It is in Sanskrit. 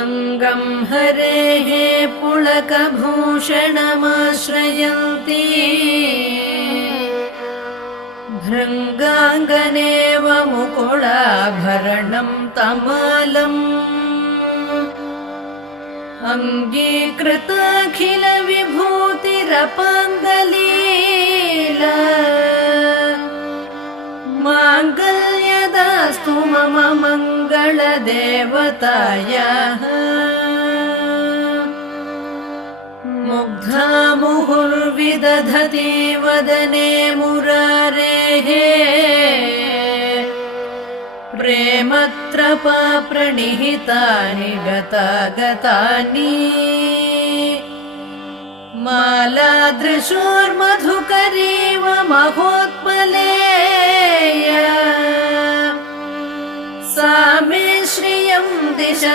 अङ्गं हरेः पुलकभूषणमाश्रयन्ती भृङ्गाङ्गनेव मुकुलाभरणं तमालम् अङ्गीकृताखिलविभूतिरपाङ्गलीला माङ्गल्यदास्तु मम मङ्गलदेवतायाः मुग्धा मुहुर्विदधति वदने मुरारेः प्रेमत्रपा प्रणिहितानि गतागतानि मालादृशोर्मधुकरीव महोत्पलेया सा मे श्रियं दिशतु।